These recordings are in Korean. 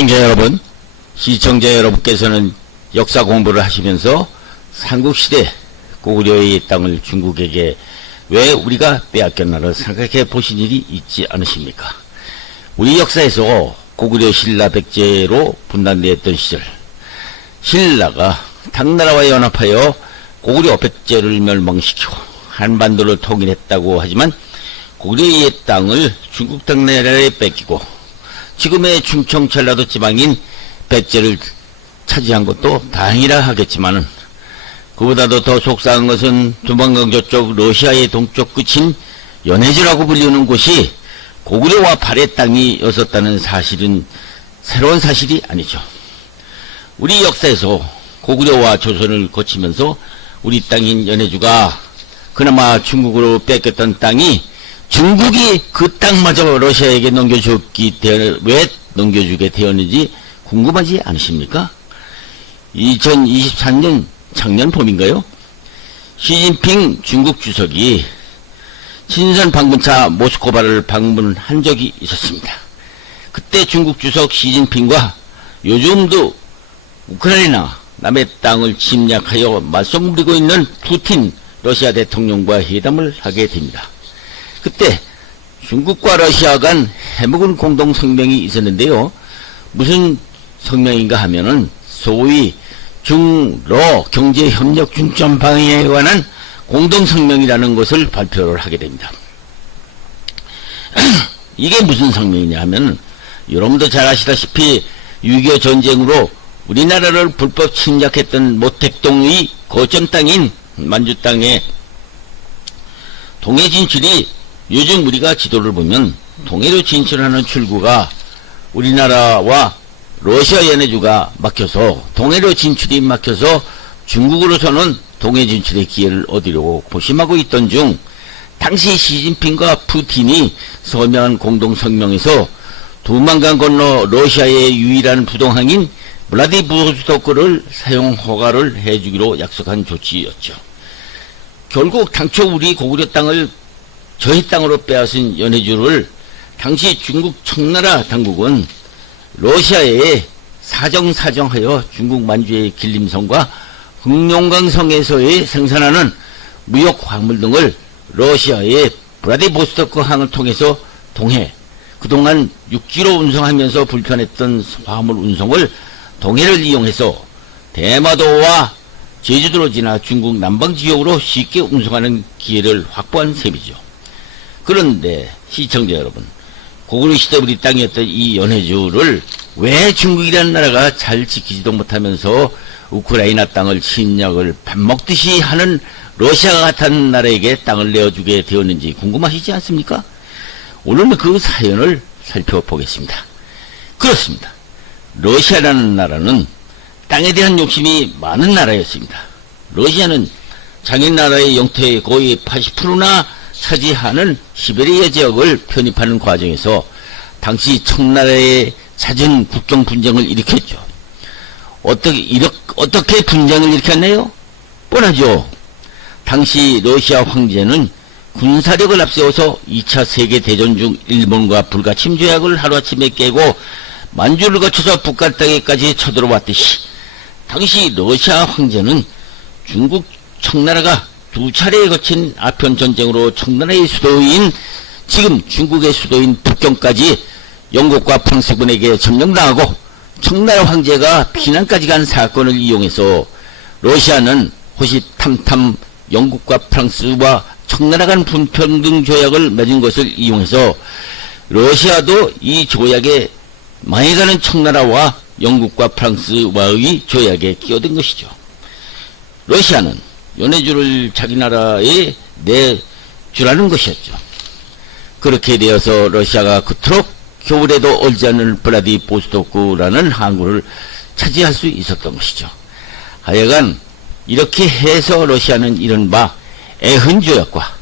애청자 여러분, 시청자 여러분께서는 역사 공부를 하시면서 삼국시대 고구려의 땅을 중국에게 왜 우리가 빼앗겼나를 생각해 보신 일이 있지 않으십니까? 우리 역사에서 고구려 신라 백제로 분단되었던 시절, 신라가 당나라와 연합하여 고구려 백제를 멸망시키고 한반도를 통일했다고 하지만 고구려의 땅을 중국 당나라에 뺏기고 지금의 충청 전라도 지방인 백제를 차지한 것도 다행이라 하겠지만은, 그보다도 더 속상한 것은 두만강 저쪽 러시아의 동쪽 끝인 연해주라고 불리는 곳이 고구려와 발의 땅이었었다는 사실은 새로운 사실이 아니죠. 우리 역사에서 고구려와 조선을 거치면서 우리 땅인 연해주가 그나마 중국으로 뺏겼던 땅이 중국이 그 땅마저 러시아에게 왜 넘겨주게 되었는지 궁금하지 않으십니까? 2023년 작년 봄인가요? 시진핑 중국 주석이 친선 방문차 모스크바를 방문한 적이 있었습니다. 그때 중국 주석 시진핑과 요즘도 우크라이나 남의 땅을 침략하여 맞서 부리고 있는 푸틴 러시아 대통령과 회담을 하게 됩니다. 그때 중국과 러시아 간 해묵은 공동 성명이 있었는데요. 무슨 성명인가 하면은 소위 중러 경제협력 중점 방향에 관한 공동성명이라는 것을 발표를 하게 됩니다. 이게 무슨 성명이냐 하면, 여러분도 잘 아시다시피 6.25 전쟁으로 우리나라를 불법 침략했던 모택동의 거점 땅인 만주 땅에 동해 진출이, 요즘 우리가 지도를 보면 동해로 진출하는 출구가 우리나라와 러시아 연해주가 막혀서, 동해로 진출이 막혀서 중국으로서는 동해 진출의 기회를 얻으려고 고심하고 있던 중, 당시 시진핑과 푸틴이 서명한 공동성명에서 두만강 건너 러시아의 유일한 부동항인 블라디보스토크를 사용 허가를 해주기로 약속한 조치였죠. 결국 당초 우리 고구려 땅을 저희 땅으로 빼앗은 연해주를 당시 중국 청나라 당국은 러시아에 사정하여 중국 만주의 길림성과 흑룡강성에서의 생산하는 무역 화물 등을 러시아의 블라디보스토크 항을 통해서 동해, 그동안 육지로 운송하면서 불편했던 화물 운송을 동해를 이용해서 대마도와 제주도로 지나 중국 남방 지역으로 쉽게 운송하는 기회를 확보한 셈이죠. 그런데 시청자 여러분, 고구려 시대 우리 땅이었던 이 연해주를 왜 중국이라는 나라가 잘 지키지도 못하면서 우크라이나 땅을 침략을 밥 먹듯이 하는 러시아가 같은 나라에게 땅을 내어주게 되었는지 궁금하시지 않습니까? 오늘은 그 사연을 살펴보겠습니다. 그렇습니다. 러시아라는 나라는 땅에 대한 욕심이 많은 나라였습니다. 러시아는 자기 나라의 영토의 거의 80%나 차지하는 시베리아 지역을 편입하는 과정에서 당시 청나라의 잦은 국경 분쟁을 일으켰죠. 어떻게 분쟁을 일으켰나요? 뻔하죠. 당시 러시아 황제는 군사력을 앞세워서 2차 세계대전 중 일본과 불가침 조약을 하루아침에 깨고 만주를 거쳐서 북한 땅에까지 쳐들어왔듯이, 당시 러시아 황제는 중국 청나라가 두 차례에 거친 아편 전쟁으로 청나라의 수도인, 지금 중국의 수도인 북경까지 영국과 프랑스군에게 점령당하고 청나라 황제가 피난까지 간 사건을 이용해서 러시아는 호시탐탐 영국과 프랑스와 청나라 간 분평등 조약을 맺은 것을 이용해서 러시아도 이 조약에 망해가는 청나라와 영국과 프랑스와의 조약에 끼어든 것이죠. 러시아는 연해주를 자기 나라에 내주라는 것이었죠. 그렇게 되어서 러시아가 그토록 겨울에도 얼지 않는 블라디보스토크라는 항구를 차지할 수 있었던 것이죠. 하여간 이렇게 해서 러시아는 이른바 에흔조약과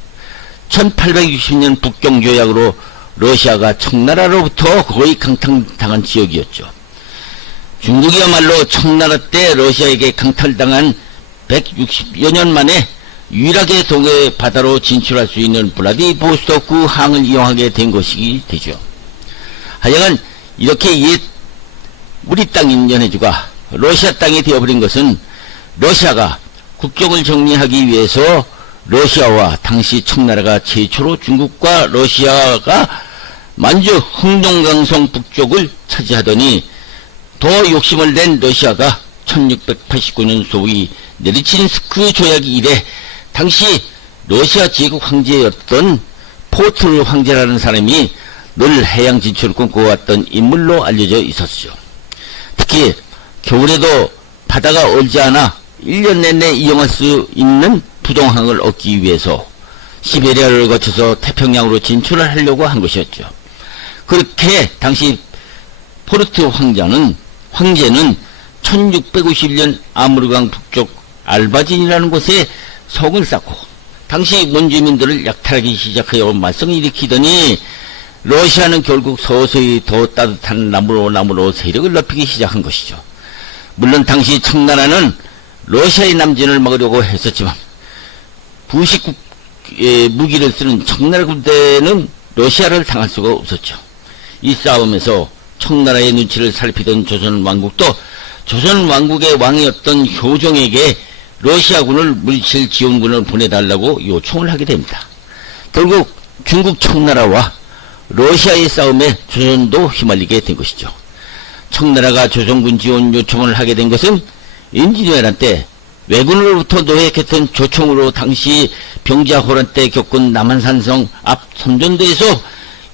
1860년 북경조약으로 러시아가 청나라로부터 거의 강탈당한 지역이었죠. 중국이야말로 청나라 때 러시아에게 강탈당한 160여 년 만에 유일하게 동해 바다로 진출할 수 있는 블라디보스토크 항을 이용하게 된 것이 되죠. 하여간 이렇게 옛 우리 땅인 연해주가 러시아 땅이 되어버린 것은 러시아가 국경을 정리하기 위해서 러시아와 당시 청나라가 최초로 중국과 러시아가 만주 흥동강성 북쪽을 차지하더니 더 욕심을 낸 러시아가 1689년 소위 네르친스크 조약 이래 당시 러시아 제국 황제였던 포트르 황제라는 사람이 늘 해양 진출을 꿈꿔왔던 인물로 알려져 있었죠. 특히 겨울에도 바다가 얼지 않아 1년 내내 이용할 수 있는 부동항을 얻기 위해서 시베리아를 거쳐서 태평양으로 진출을 하려고 한 것이었죠. 그렇게 당시 포르트 황제는 1651년 아무르강 북쪽 알바진이라는 곳에 성을 쌓고 당시 원주민들을 약탈하기 시작하여 말썽을 일으키더니 러시아는 결국 서서히 더 따뜻한 남으로 세력을 넓히기 시작한 것이죠. 물론 당시 청나라는 러시아의 남진을 막으려고 했었지만 부식국의 무기를 쓰는 청나라 군대는 러시아를 당할 수가 없었죠. 이 싸움에서 청나라의 눈치를 살피던 조선왕국도 조선왕국의 왕이었던 효종에게 러시아군을 물칠 지원군을 보내달라고 요청을 하게 됩니다. 결국 중국 청나라와 러시아의 싸움에 조선도 휘말리게 된 것이죠. 청나라가 조선군 지원 요청을 하게 된 것은 임진왜란 때 왜군으로부터 노획했던 조총으로 당시 병자호란 때 겪은 남한산성 앞 선전도에서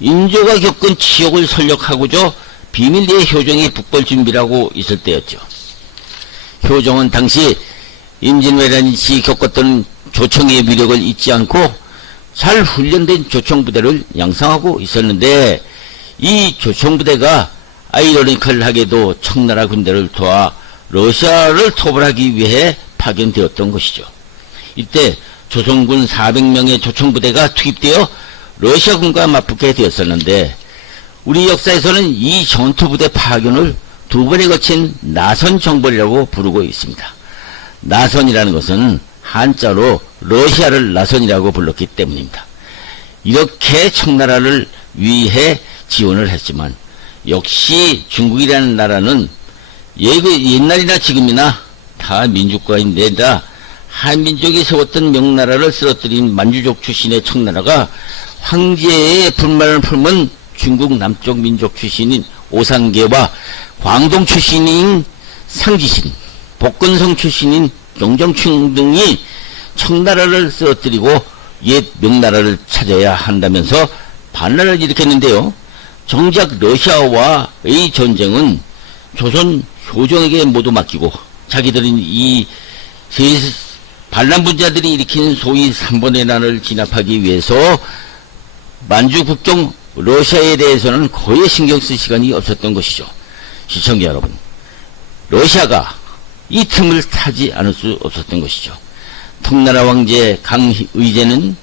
인조가 겪은 치욕을 설력하고자 비밀리에 효종이 북벌 준비라고 있을 때였죠. 효종은 당시 임진왜란 시 겪었던 조총의 위력을 잊지 않고 잘 훈련된 조총부대를 양성하고 있었는데 이 조총부대가 아이러니컬하게도 청나라 군대를 도와 러시아를 토벌하기 위해 파견되었던 것이죠. 이때 조선군 400명의 조총부대가 투입되어 러시아군과 맞붙게 되었었는데 우리 역사에서는 이 전투부대 파견을 두 번에 거친 나선정벌이라고 부르고 있습니다. 나선이라는 것은 한자로 러시아를 나선이라고 불렀기 때문입니다. 이렇게 청나라를 위해 지원을 했지만 역시 중국이라는 나라는 옛날이나 지금이나 다 민주국가인데다 한민족이 세웠던 명나라를 쓰러뜨린 만주족 출신의 청나라가 황제의 불만을 풀면 중국 남쪽 민족 출신인 오상계와 광동 출신인 상지신, 복건성 출신인 경정충 등이 청나라를 쓰러뜨리고 옛 명나라를 찾아야 한다면서 반란을 일으켰는데요. 정작 러시아와의 전쟁은 조선 효종에게 모두 맡기고 자기들은 이 반란분자들이 일으킨 소위 3번의 난을 진압하기 위해서 만주 국경 러시아에 대해서는 거의 신경 쓸 시간이 없었던 것이죠. 시청자 여러분, 러시아가 이 틈을 타지 않을 수 없었던 것이죠. 통나라 황제 강희제는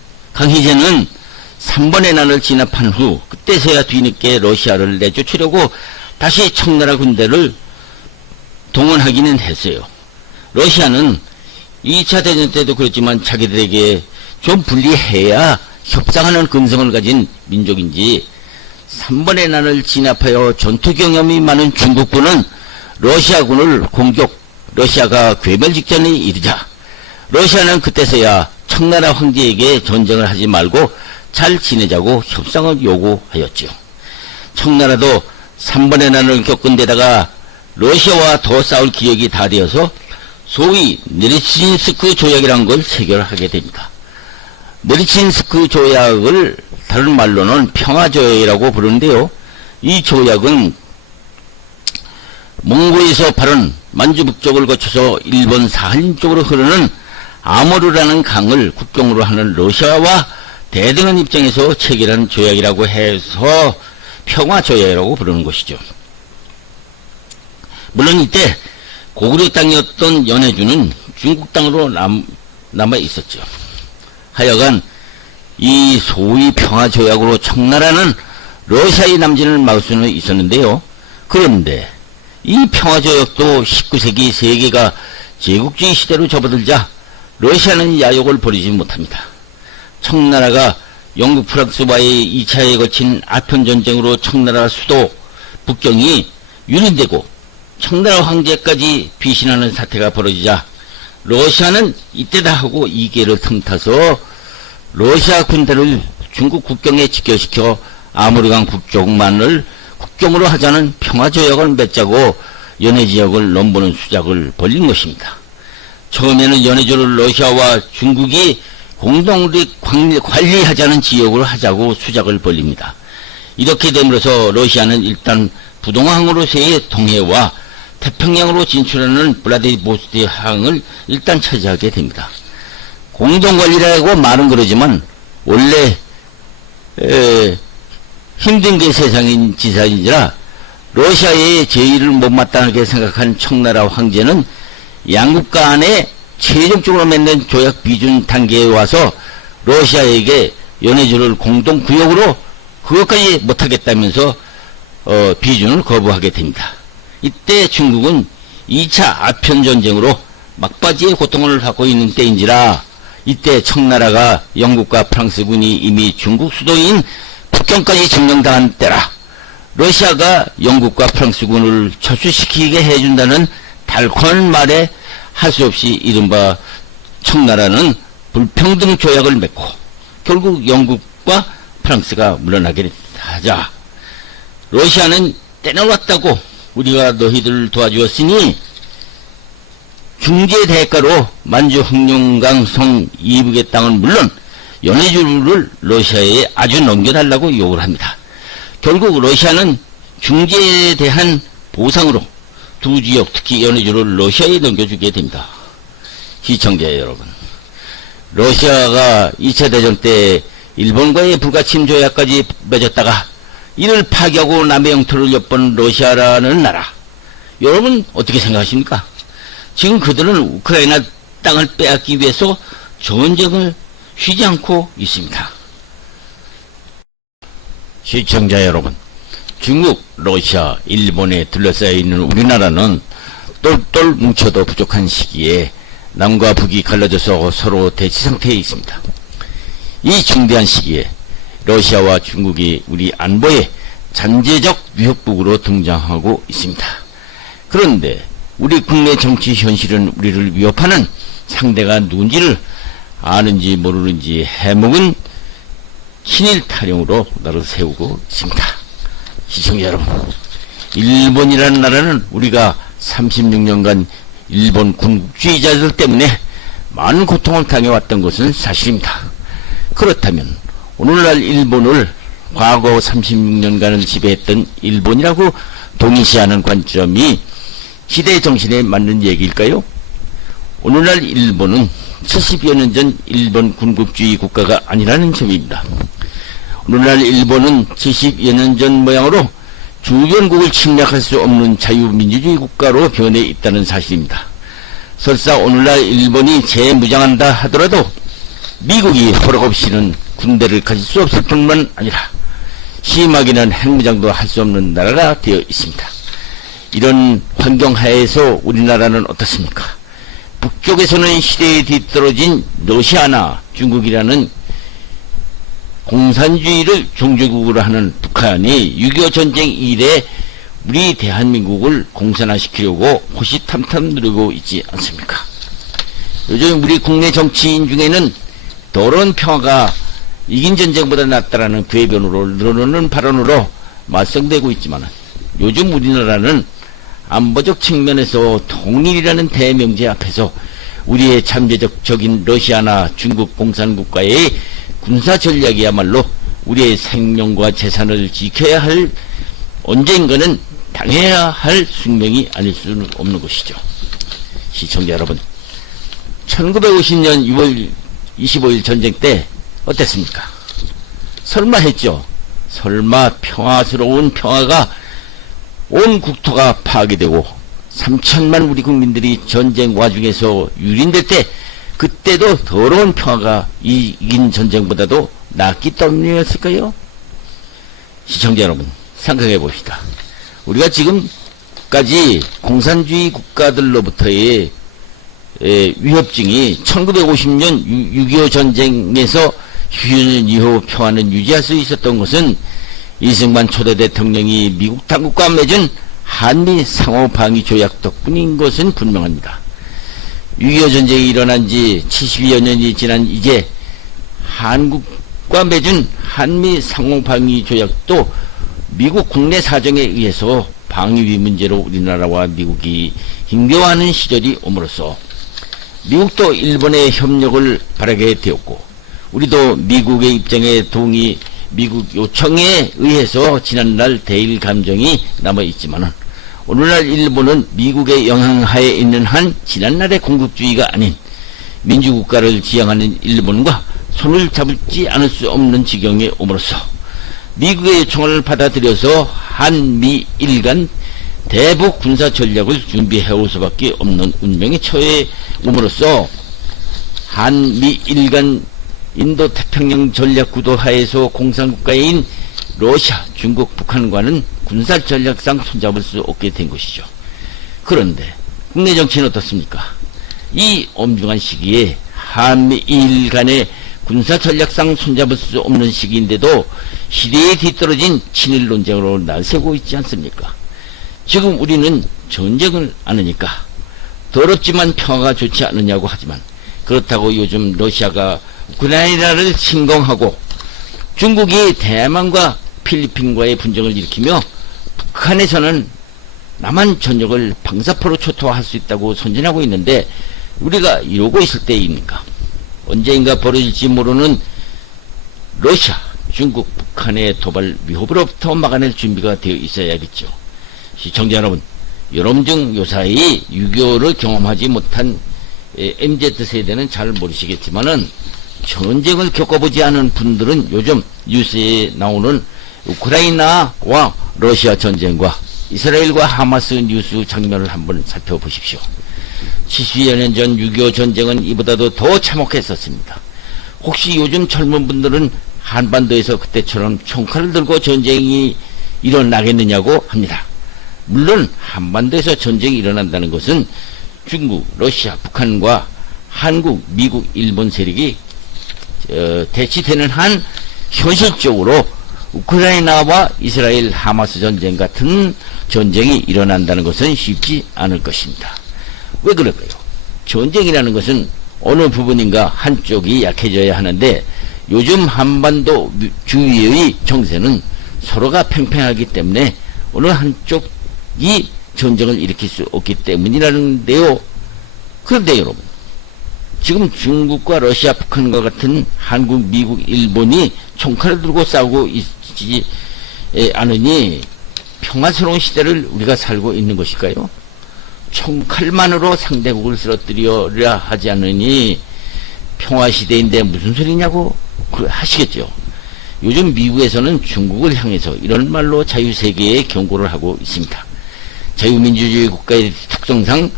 3번의 난을 진압한 후 그때서야 뒤늦게 러시아를 내쫓으려고 다시 청나라 군대를 동원하기는 했어요. 러시아는 2차 대전 때도 그렇지만 자기들에게 좀 불리해야 협상하는 근성을 가진 민족인지 3번의 난을 진압하여 전투 경험이 많은 중국군은 러시아군을 러시아가 괴멸 직전에 이르자 러시아는 그때서야 청나라 황제에게 전쟁을 하지 말고 잘 지내자고 협상을 요구하였죠. 청나라도 3번의 난을 겪은 데다가 러시아와 더 싸울 기력이 다 되어서 소위 네르친스크 조약이라는 걸 체결하게 됩니다. 네르친스크 조약을 다른 말로는 평화조약이라고 부르는데요. 이 조약은 몽고에서 발은 만주 북쪽을 거쳐서 일본 사할린 쪽으로 흐르는 아모르라는 강을 국경으로 하는 러시아와 대등한 입장에서 체결한 조약이라고 해서 평화조약이라고 부르는 것이죠. 물론 이때 고구려 땅이었던 연해주는 중국 땅으로 남아 있었죠. 하여간 이 소위 평화조약으로 청나라는 러시아의 남진을 막을 수는 있었는데요. 그런데 이 평화조약도 19세기 세계가 제국주의 시대로 접어들자 러시아는 야욕을 버리지 못합니다. 청나라가 영국 프랑스와의 2차에 거친 아편전쟁으로 청나라 수도 북경이 유린되고 청나라 황제까지 비신하는 사태가 벌어지자 러시아는 이때다 하고 이계를 틈타서 러시아 군대를 중국 국경에 직결시켜 아무르강 북쪽만을 국경으로 하자는 평화조약을 맺자고 연해지역을 넘보는 수작을 벌린 것입니다. 처음에는 연해주를 러시아와 중국이 공동으로 관리하자는 지역으로 하자고 수작을 벌립니다. 이렇게 됨으로써 러시아는 일단 부동항으로서의 동해와 태평양으로 진출하는 블라디보스토크 항을 일단 차지하게 됩니다. 공동관리라고 말은 그러지만 원래 힘든 게 세상인 지사인지라 러시아의 제의를 못마땅하게 생각한 청나라 황제는 양국 간에 최종적으로 맺는 조약 비준 단계에 와서 러시아에게 연해주를 공동구역으로 그것까지 못하겠다면서 비준을 거부하게 됩니다. 이때 중국은 2차 아편전쟁으로 막바지의 고통을 받고 있는 때인지라 이때 청나라가 영국과 프랑스군이 이미 중국 수도인 북경까지 점령당한 때라 러시아가 영국과 프랑스군을 철수시키게 해준다는 달콤한 말에 할 수 없이 이른바 청나라는 불평등 조약을 맺고 결국 영국과 프랑스가 물러나게 하자 러시아는 때는 왔다고 우리가 너희들을 도와주었으니 중재 대가로 만주 흑룡강 성 이북의 땅은 물론 연해주를 러시아에 아주 넘겨달라고 요구를 합니다. 결국 러시아는 중재에 대한 보상으로 두 지역 특히 연해주를 러시아에 넘겨주게 됩니다. 시청자 여러분, 러시아가 2차 대전 때 일본과의 불가침 조약까지 맺었다가 이를 파기하고 남의 영토를 엿본 러시아라는 나라, 여러분 어떻게 생각하십니까? 지금 그들은 우크라이나 땅을 빼앗기 위해서 전쟁을 쉬지 않고 있습니다. 시청자 여러분, 중국, 러시아, 일본에 둘러싸여 있는 우리나라는 똘똘 뭉쳐도 부족한 시기에 남과 북이 갈라져서 서로 대치 상태에 있습니다. 이 중대한 시기에 러시아와 중국이 우리 안보에 잠재적 위협국으로 등장하고 있습니다. 그런데 우리 국내 정치 현실은 우리를 위협하는 상대가 누군지를 아는지 모르는지 해먹은 친일 타령으로 나를 세우고 있습니다. 시청자 여러분, 일본이라는 나라는 우리가 36년간 일본 군국주의자들 때문에 많은 고통을 당해왔던 것은 사실입니다. 그렇다면 오늘날 일본을 과거 36년간은 지배했던 일본이라고 동의시하는 관점이 시대 정신에 맞는 얘기일까요? 오늘날 일본은 70여 년 전 일본 군국주의 국가가 아니라는 점입니다. 오늘날 일본은 70여 년 전 모양으로 주변국을 침략할 수 없는 자유민주주의 국가로 변해 있다는 사실입니다. 설사 오늘날 일본이 재무장한다 하더라도 미국이 허락 없이는 군대를 가질 수 없을 뿐만 아니라 심하게는 핵무장도 할 수 없는 나라가 되어 있습니다. 이런 환경 하에서 우리나라는 어떻습니까? 북쪽에서는 시대에 뒤떨어진 러시아나 중국이라는 공산주의를 종주국으로 하는 북한이 6.25 전쟁 이래 우리 대한민국을 공산화시키려고 호시탐탐 누리고 있지 않습니까? 요즘 우리 국내 정치인 중에는 더러운 평화가 이긴 전쟁보다 낫다라는 궤변으로 늘어놓는 발언으로 말썽되고 있지만 요즘 우리나라는 안보적 측면에서 통일이라는 대명제 앞에서 우리의 잠재적인 러시아나 중국 공산국가의 군사 전략이야말로 우리의 생명과 재산을 지켜야 할 언젠가는 당해야 할 숙명이 아닐 수는 없는 것이죠. 시청자 여러분, 1950년 6월 25일 전쟁 때 어땠습니까? 설마 했죠. 설마 평화스러운 평화가 온 국토가 파괴되고 3천만 우리 국민들이 전쟁 와중에서 유린될 때 그때도 더러운 평화가 이긴 전쟁보다도 낫기 때문이었을까요? 시청자 여러분, 생각해 봅시다. 우리가 지금까지 공산주의 국가들로부터의 위협증이 1950년 6.25 전쟁에서 휴전 이후 평화는 유지할 수 있었던 것은 이승만 초대 대통령이 미국 당국과 맺은 한미 상호방위 조약 덕분인 것은 분명합니다. 6.25 전쟁이 일어난 지 72여 년이 지난 이제 한국과 맺은 한미 상호방위 조약도 미국 국내 사정에 의해서 방위비 문제로 우리나라와 미국이 힘겨워하는 시절이 오므로써 미국도 일본의 협력을 바라게 되었고, 우리도 미국의 입장에 동의, 미국 요청에 의해서 지난날 대일 감정이 남아있지만은, 오늘날 일본은 미국의 영향하에 있는 한 지난날의 공급주의가 아닌 민주국가를 지향하는 일본과 손을 잡지 않을 수 없는 지경에 오므로써 미국의 요청을 받아들여서 한미일 간 대북 군사 전략을 준비해올 수밖에 없는 운명에 처해 옴으로써 한미일 간 인도태평양 전략구도 하에서 공산국가인 러시아, 중국, 북한과는 군사 전략상 손잡을 수 없게 된 것이죠. 그런데 국내 정치는 어떻습니까? 이 엄중한 시기에 한미일 간의 군사 전략상 손잡을 수 없는 시기인데도 시대에 뒤떨어진 친일 논쟁으로 날새고 있지 않습니까? 지금 우리는 전쟁을 안 하니까 더럽지만 평화가 좋지 않느냐고 하지만, 그렇다고 요즘 러시아가 우크라이나를 침공하고 중국이 대만과 필리핀과의 분쟁을 일으키며 북한에서는 남한 전역을 방사포로 초토화할 수 있다고 선전하고 있는데 우리가 이러고 있을 때입니까? 언젠가 벌어질지 모르는 러시아, 중국, 북한의 도발 위협으로부터 막아낼 준비가 되어 있어야겠죠. 시청자 여러분, 여러분 중 요사이 6.25를 경험하지 못한 MZ세대는 잘 모르시겠지만은, 전쟁을 겪어보지 않은 분들은 요즘 뉴스에 나오는 우크라이나와 러시아 전쟁과 이스라엘과 하마스 뉴스 장면을 한번 살펴보십시오. 70여 년 전 6.25 전쟁은 이보다도 더 참혹했었습니다. 혹시 요즘 젊은 분들은 한반도에서 그때처럼 총칼을 들고 전쟁이 일어나겠느냐고 합니다. 물론 한반도에서 전쟁이 일어난다는 것은 중국, 러시아, 북한과 한국, 미국, 일본 세력이 대치되는 한 현실적으로 우크라이나와 이스라엘 하마스 전쟁 같은 전쟁이 일어난다는 것은 쉽지 않을 것입니다. 왜 그럴까요? 전쟁이라는 것은 어느 부분인가 한쪽이 약해져야 하는데, 요즘 한반도 주위의 정세는 서로가 팽팽하기 때문에 어느 한쪽이 전쟁을 일으킬 수 없기 때문이라는데요. 그런데 여러분, 지금 중국과 러시아, 북한과 같은 한국, 미국, 일본이 총칼을 들고 싸우고 있지 않으니 평화스러운 시대를 우리가 살고 있는 것일까요? 총칼만으로 상대국을 쓰러뜨려야 하지 않으니 평화시대인데 무슨 소리냐고 하시겠죠. 요즘 미국에서는 중국을 향해서 이런 말로 자유세계에 경고를 하고 있습니다. 자유민주주의 국가의 특성상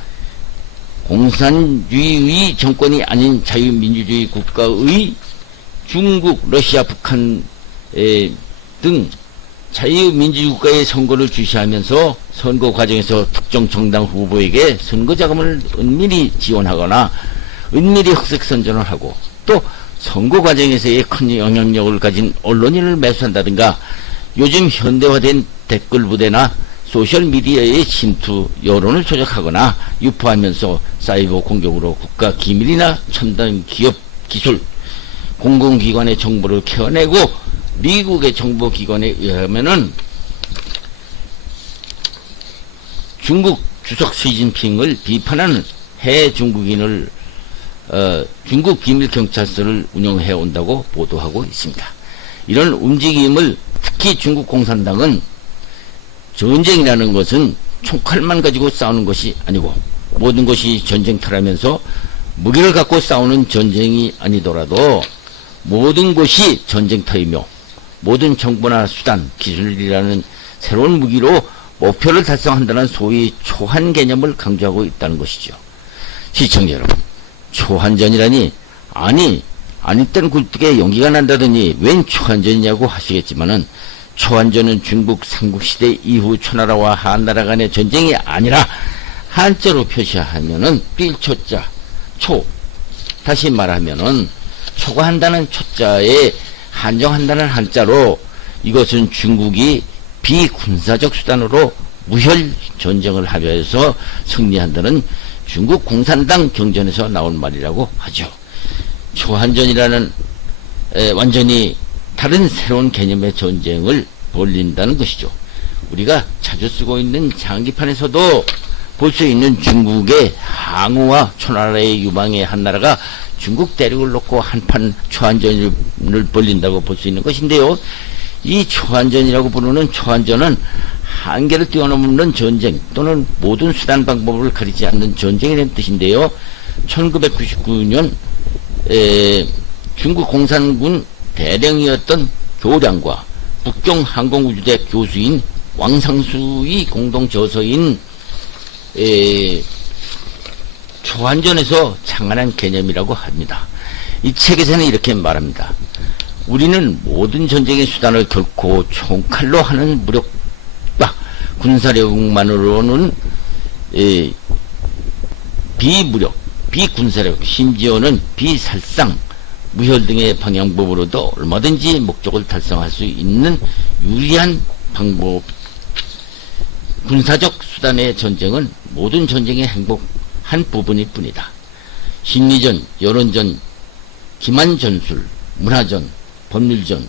공산주의의 정권이 아닌 자유민주주의 국가의 중국, 러시아, 북한 등 자유민주주의 국가의 선거를 주시하면서 선거 과정에서 특정 정당 후보에게 선거자금을 은밀히 지원하거나 은밀히 흑색선전을 하고, 또 선거 과정에서의 큰 영향력을 가진 언론인을 매수한다든가, 요즘 현대화된 댓글 부대나 소셜미디어의 침투, 여론을 조작하거나 유포하면서 사이버 공격으로 국가 기밀이나 첨단 기업 기술, 공공기관의 정보를 캐어내고, 미국의 정보기관에 의하면은 중국 주석 시진핑을 비판하는 해외 중국인을 중국 비밀경찰서를 운영해 온다고 보도하고 있습니다. 이런 움직임을 특히 중국 공산당은 전쟁이라는 것은 총칼만 가지고 싸우는 것이 아니고 모든 것이 전쟁터라면서 무기를 갖고 싸우는 전쟁이 아니더라도 모든 것이 전쟁터이며 모든 정보나 수단, 기술이라는 새로운 무기로 목표를 달성한다는 소위 초한 개념을 강조하고 있다는 것이죠. 시청자 여러분, 초한전이라니, 아니 때는 굴뚝에 연기가 난다더니 웬 초한전이냐고 하시겠지만은, 초한전은 중국 삼국시대 이후 초나라와 한나라 간의 전쟁이 아니라 한자로 표시하면은 삘초자, 초, 다시 말하면은 초과한다는 초자에 한정한다는 한자로, 이것은 중국이 비군사적 수단으로 무혈 전쟁을 하려 해서 승리한다는 중국 공산당 경전에서 나온 말이라고 하죠. 초한전이라는 완전히 다른 새로운 개념의 전쟁을 벌린다는 것이죠. 우리가 자주 쓰고 있는 장기판에서도 볼 수 있는 중국의 항우와 초나라의 유방의 한 나라가 중국 대륙을 놓고 한판 초한전을 벌린다고 볼 수 있는 것인데요. 이 초한전이라고 부르는 초한전은 한계를 뛰어넘는 전쟁 또는 모든 수단 방법을 가리지 않는 전쟁이라는 뜻인데요. 1999년 중국 공산군 대령이었던 교량과 북경 항공우주대 교수인 왕상수의 공동 저서인 초한전에서 창안한 개념이라고 합니다. 이 책에서는 이렇게 말합니다. 우리는 모든 전쟁의 수단을 결코 총칼로 하는 무력과 군사력만으로는 비무력, 비군사력, 심지어는 비살상, 무혈 등의 방향법으로도 얼마든지 목적을 달성할 수 있는 유리한 방법. 군사적 수단의 전쟁은 모든 전쟁의 행복 한 부분일 뿐이다. 심리전, 여론전, 기만전술, 문화전, 법률전,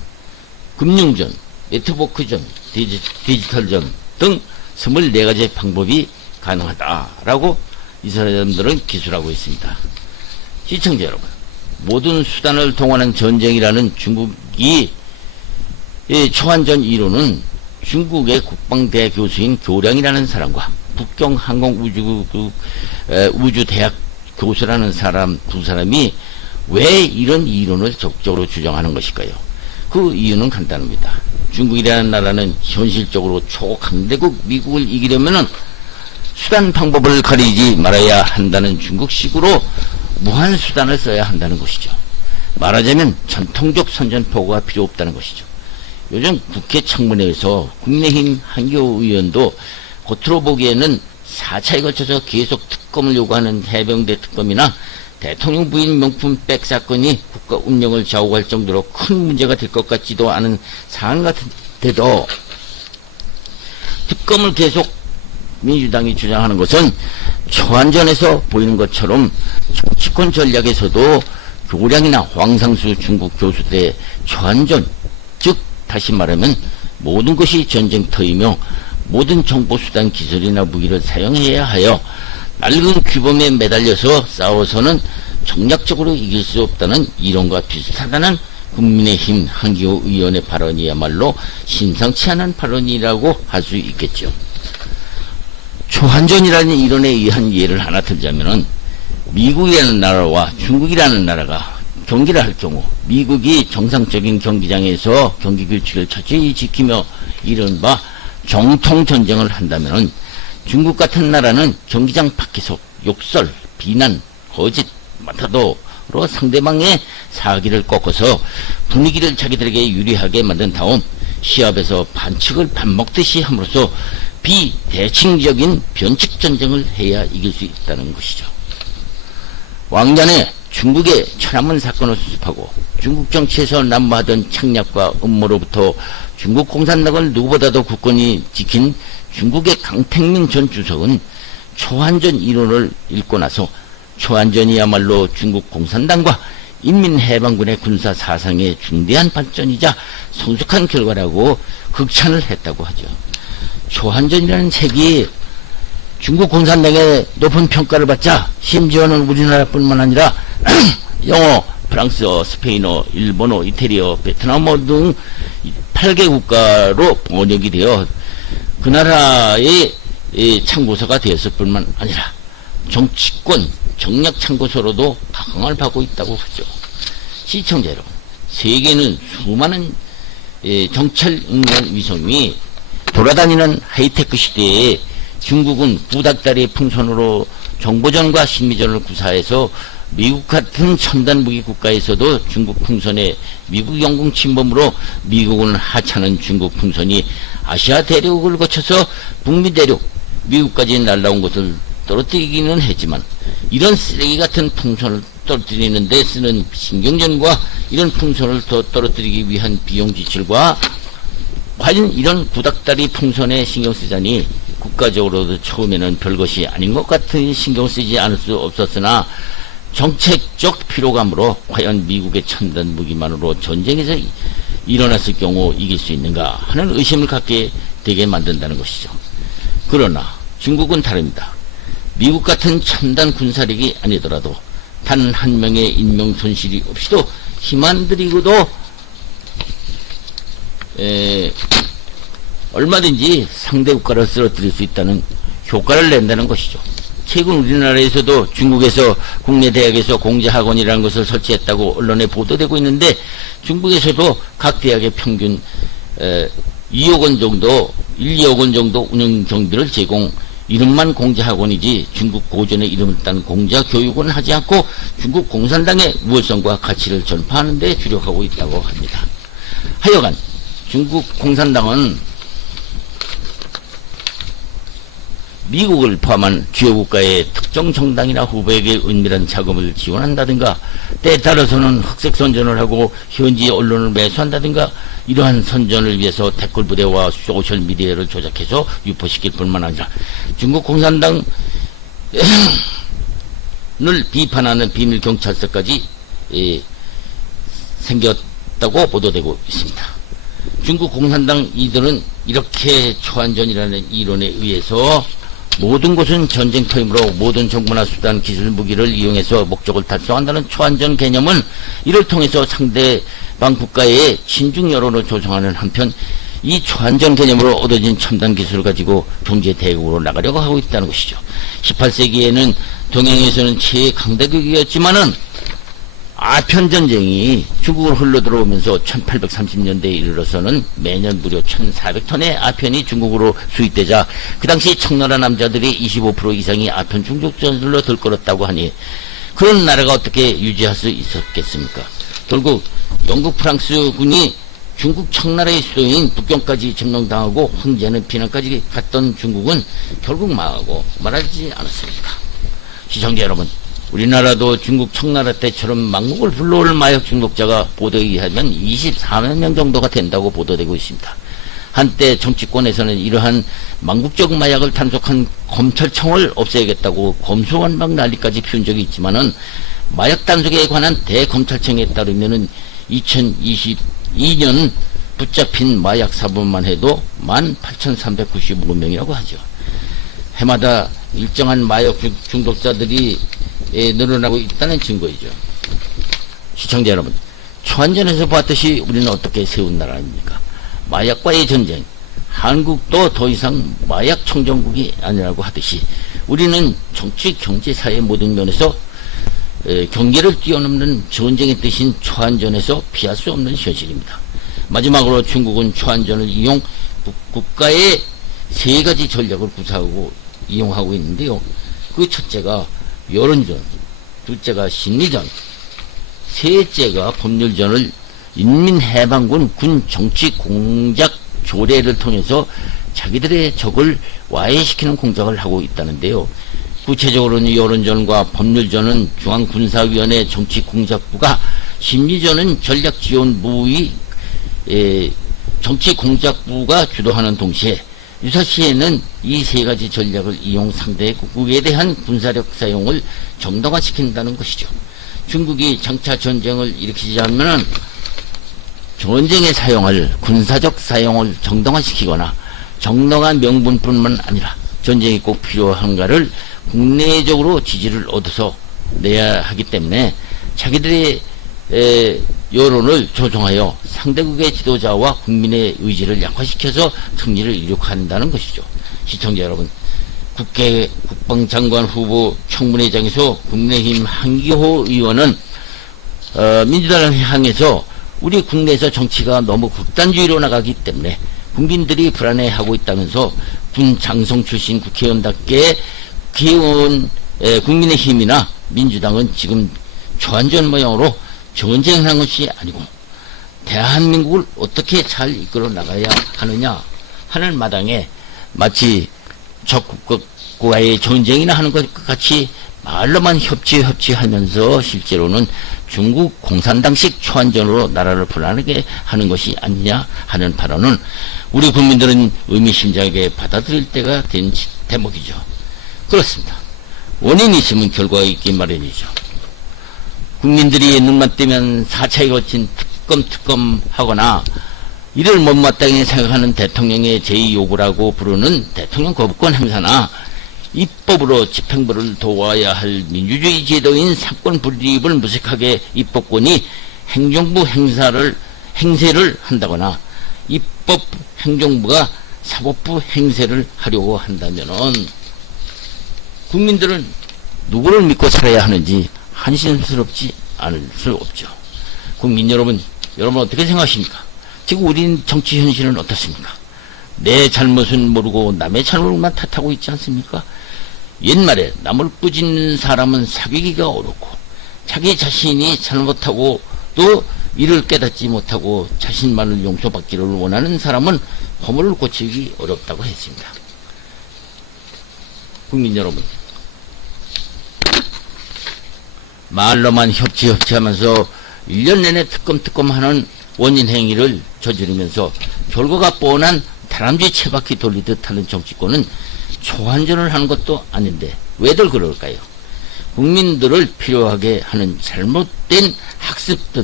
금융전, 네트워크전, 디지털전 등 24가지 방법이 가능하다라고 이 사람들은 기술하고 있습니다. 시청자 여러분, 모든 수단을 동원한 전쟁이라는 중국이 초한전 이론은 중국의 국방대 교수인 교량이라는 사람과 북경 항공우주대학 교수라는 사람 두 사람이 왜 이런 이론을 적극적으로 주장하는 것일까요? 그 이유는 간단합니다. 중국이라는 나라는 현실적으로 초강대국 미국을 이기려면 수단 방법을 가리지 말아야 한다는 중국식으로 무한 수단을 써야 한다는 것이죠. 말하자면 전통적 선전포고가 필요 없다는 것이죠. 요즘 국회 청문회에서 국민의힘 한교우 의원도 겉으로 보기에는 4차에 걸쳐서 계속 특검을 요구하는 해병대 특검이나 대통령 부인 명품 백 사건이 국가 운영을 좌우할 정도로 큰 문제가 될 것 같지도 않은 상황 같은데도 특검을 계속 민주당이 주장하는 것은 초한전에서 보이는 것처럼 정치권 전략에서도 교량이나 황상수 중국 교수들의 초한전, 즉 다시 말하면 모든 것이 전쟁터이며 모든 정보수단 기술이나 무기를 사용해야 하여 낡은 규범에 매달려서 싸워서는 정략적으로 이길 수 없다는 이론과 비슷하다는 국민의힘 한기호 의원의 발언이야말로 심상치 않은 발언이라고 할 수 있겠죠. 초한전이라는 이론에 의한 예를 하나 들자면은 미국이라는 나라와 중국이라는 나라가 경기를 할 경우 미국이 정상적인 경기장에서 경기 규칙을 철저히 지키며 이른바 정통전쟁을 한다면은 중국 같은 나라는 경기장 밖에서 욕설, 비난, 거짓, 마타도로 상대방의 사기를 꺾어서 분위기를 자기들에게 유리하게 만든 다음 시합에서 반칙을 밥 먹듯이 함으로써 비대칭적인 변칙전쟁을 해야 이길 수 있다는 것이죠. 왕년에 중국의 천안문 사건을 수습하고 중국 정치에서 난무하던 책략과 음모로부터 중국 공산당을 누구보다도 굳건히 지킨 중국의 강택민 전 주석은 초한전 이론을 읽고 나서 초한전이야말로 중국 공산당과 인민해방군의 군사 사상의 중대한 발전이자 성숙한 결과라고 극찬을 했다고 하죠. 초한전이라는 책이 중국 공산당의 높은 평가를 받자 심지어는 우리나라뿐만 아니라 영어, 프랑스어, 스페인어, 일본어, 이태리어, 베트남어 등 8개 국가로 번역이 되어 그 나라의 참고서가 되었을 뿐만 아니라 정치권, 정략 참고서로도 각광을 받고 있다고 하죠. 시청자 여러분, 세계는 수많은 정찰 인간 위성이 돌아다니는 하이테크 시대에 중국은 구닥다리 풍선으로 정보전과 심리전을 구사해서 미국 같은 첨단 무기 국가에서도 중국 풍선에 미국 영공 침범으로 미국은 하찮은 중국 풍선이 아시아 대륙을 거쳐서 북미 대륙, 미국까지 날라온 것을 떨어뜨리기는 했지만 이런 쓰레기 같은 풍선을 떨어뜨리는 데 쓰는 신경전과 이런 풍선을 더 떨어뜨리기 위한 비용 지출과 과연 이런 구닥다리 풍선에 신경 쓰자니 국가적으로도 처음에는 별것이 아닌 것 같은 신경 쓰지 않을 수 없었으나 정책적 피로감으로 과연 미국의 첨단 무기만으로 전쟁에서 일어났을 경우 이길 수 있는가 하는 의심을 갖게 되게 만든다는 것이죠. 그러나 중국은 다릅니다. 미국 같은 첨단 군사력이 아니더라도 단 한 명의 인명 손실이 없이도 힘안 들이고도 얼마든지 상대 국가를 쓰러뜨릴 수 있다는 효과를 낸다는 것이죠. 최근 우리나라에서도 중국에서 국내 대학에서 공자학원이라는 것을 설치했다고 언론에 보도되고 있는데, 중국에서도 각 대학의 평균 2억 원 정도, 1, 2억 원 정도 운영 경비를 제공, 이름만 공자학원이지 중국 고전의 이름을 딴 공자교육은 하지 않고 중국 공산당의 우월성과 가치를 전파하는 데 주력하고 있다고 합니다. 하여간 중국 공산당은 미국을 포함한 주요 국가의 특정 정당이나 후보에게 은밀한 자금을 지원한다든가, 때에 따라서는 흑색 선전을 하고 현지 언론을 매수한다든가, 이러한 선전을 위해서 댓글 부대와 소셜미디어를 조작해서 유포시킬 뿐만 아니라 중국 공산당을 비판하는 비밀 경찰서까지 생겼다고 보도되고 있습니다. 중국 공산당 이들은 이렇게 초안전이라는 이론에 의해서 모든 것은 전쟁터이므로 모든 정보나 수단, 기술, 무기를 이용해서 목적을 달성한다는 초안전 개념은 이를 통해서 상대방 국가의 친중 여론을 조성하는 한편, 이 초안전 개념으로 얻어진 첨단 기술을 가지고 경제 대국으로 나가려고 하고 있다는 것이죠. 18세기에는 동양에서는 최강대국이었지만은 아편전쟁이 중국을 흘러들어오면서 1830년대에 이르러서는 매년 무려 1400톤의 아편이 중국으로 수입되자 그 당시 청나라 남자들이 25% 이상이 아편 중독전으로 들끓었다고 하니 그런 나라가 어떻게 유지할 수 있었겠습니까? 결국 영국 프랑스군이 중국 청나라의 수도인 북경까지 점령당하고 황제는 비난까지 갔던 중국은 결국 망하고 말하지 않았습니까? 시청자 여러분, 우리나라도 중국 청나라 때처럼 망국을 불러올 마약 중독자가 보도에 의하면 24만 명 정도가 된다고 보도되고 있습니다. 한때 정치권에서는 이러한 망국적 마약을 단속한 검찰청을 없애야겠다고 검수완박 난리까지 피운 적이 있지만은, 마약 단속에 관한 대검찰청에 따르면은 2022년 붙잡힌 마약 사범만 해도 18,395명이라고 하죠. 해마다 일정한 마약 중독자들이 늘어나고 있다는 증거이죠. 시청자 여러분, 초안전에서 봤듯이 우리는 어떻게 세운 나라입니까? 마약과의 전쟁, 한국도 더 이상 마약 청정국이 아니라고 하듯이 우리는 정치, 경제, 사회 모든 면에서 경계를 뛰어넘는 전쟁의 뜻인 초안전에서 피할 수 없는 현실입니다. 마지막으로 중국은 초안전을 이용 국가의 세 가지 전략을 구사하고 이용하고 있는데요. 그 첫째가 여론전, 둘째가 심리전, 셋째가 법률전을 인민해방군 군 정치 공작 조례를 통해서 자기들의 적을 와해시키는 공작을 하고 있다는데요. 구체적으로는 여론전과 법률전은 중앙군사위원회 정치공작부가, 심리전은 전략지원부의 정치공작부가 주도하는 동시에 유사시에는 이 세 가지 전략을 이용 상대국에 대한 군사력 사용을 정당화시킨다는 것이죠. 중국이 장차 전쟁을 일으키자면은 전쟁에 사용할 군사적 사용을 정당화시키거나 정당한 명분뿐만 아니라 전쟁이 꼭 필요한가를 국내적으로 지지를 얻어서 내야 하기 때문에 자기들의 여론을 조종하여 상대국의 지도자와 국민의 의지를 약화시켜서 승리를 이룩한다는 것이죠. 시청자 여러분, 국방장관 후보 청문회장에서 국민의힘 한기호 의원은 민주당을 향해서 우리 국내에서 정치가 너무 극단주의로 나가기 때문에 국민들이 불안해하고 있다면서 군 장성 출신 국회의원답게 국민의힘이나 민주당은 지금 초안전 모양으로 전쟁하는 것이 아니고 대한민국을 어떻게 잘 이끌어 나가야 하느냐 하는 마당에 마치 적국과의 전쟁이나 하는 것 같이 말로만 협치하면서 실제로는 중국 공산당식 초안전으로 나라를 불안하게 하는 것이 아니냐 하는 발언은 우리 국민들은 의미심장하게 받아들일 때가 된 대목이죠. 그렇습니다. 원인이 있으면 결과가 있기 마련이죠. 국민들이 눈만 뜨면 4차에 거친 특검 하거나 이를 못마땅히 생각하는 대통령의 제2요구라고 부르는 대통령 거부권 행사나 입법으로 집행부를 도와야 할 민주주의 제도인 사건 불이익을 무색하게 입법권이 행정부 행세를 한다거나 입법 행정부가 사법부 행세를 하려고 한다면은 국민들은 누구를 믿고 살아야 하는지 한심스럽지 않을 수 없죠. 국민 여러분 어떻게 생각하십니까? 지금 우린 정치 현실은 어떻습니까? 내 잘못은 모르고 남의 잘못만 탓하고 있지 않습니까? 옛말에 남을 꾸짖는 사람은 사귀기가 어렵고 자기 자신이 잘못하고 또 이를 깨닫지 못하고 자신만을 용서받기를 원하는 사람은 허물을 고치기 어렵다고 했습니다. 국민 여러분, 말로만 협치하면서 1년 내내 특검하는 원인 행위를 저지르면서 결과가 뻔한 다람쥐 채바퀴 돌리듯 하는 정치권은 초안전을 하는 것도 아닌데 왜들 그럴까요? 국민들을 필요하게 하는 잘못 학습된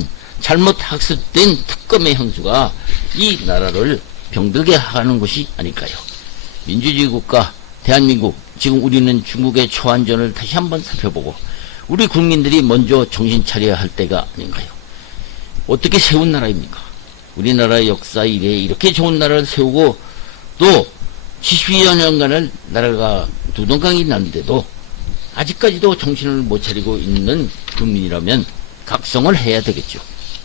특검의 형수가 이 나라를 병들게 하는 것이 아닐까요? 민주주의 국가 대한민국, 지금 우리는 중국의 초안전을 다시 한번 살펴보고 우리 국민들이 먼저 정신 차려야 할 때가 아닌가요? 어떻게 세운 나라입니까? 우리나라 역사 이래 이렇게 좋은 나라를 세우고 또 70여 년간을 나라가 두동강이 났는데도 아직까지도 정신을 못 차리고 있는 국민이라면 각성을 해야 되겠죠.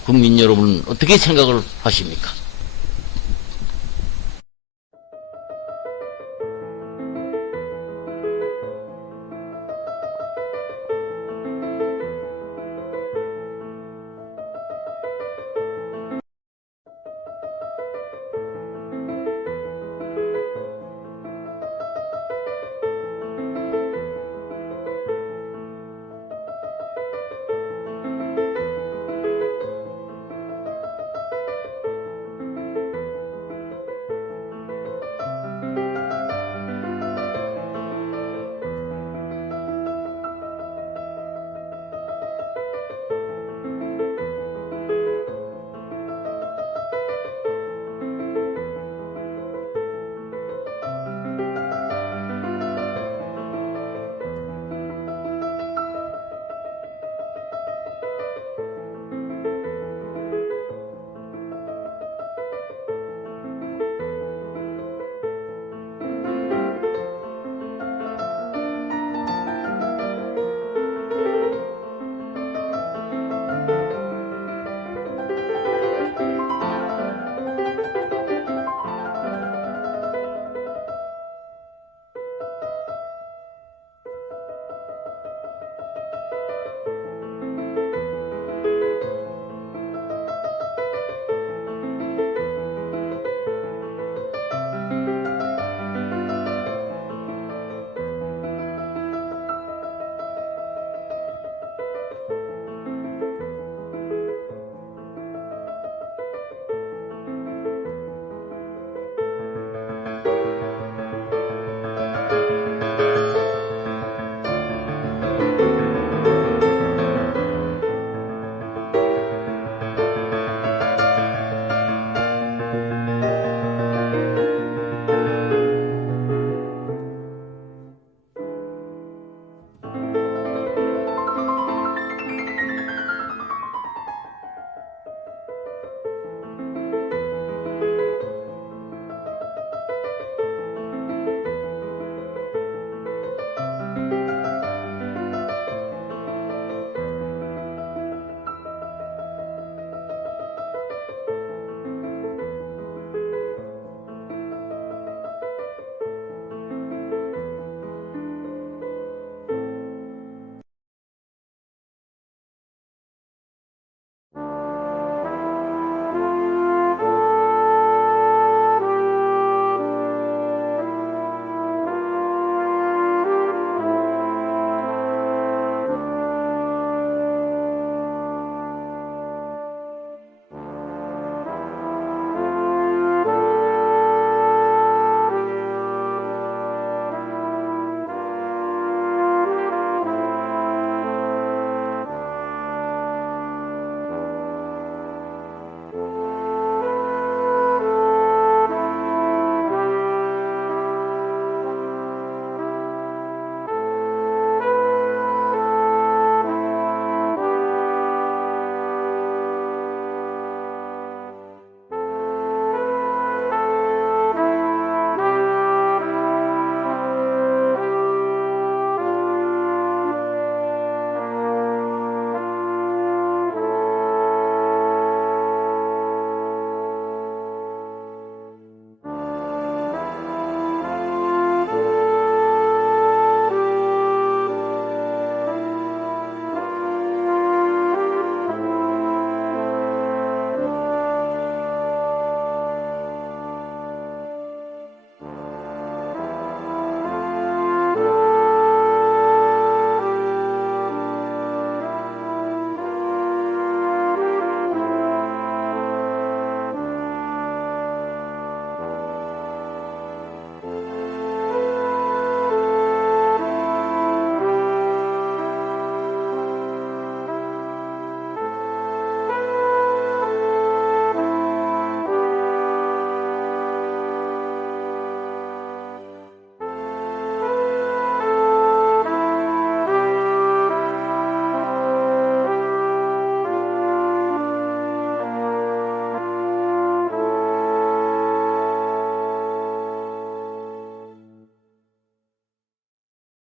국민 여러분은 어떻게 생각을 하십니까?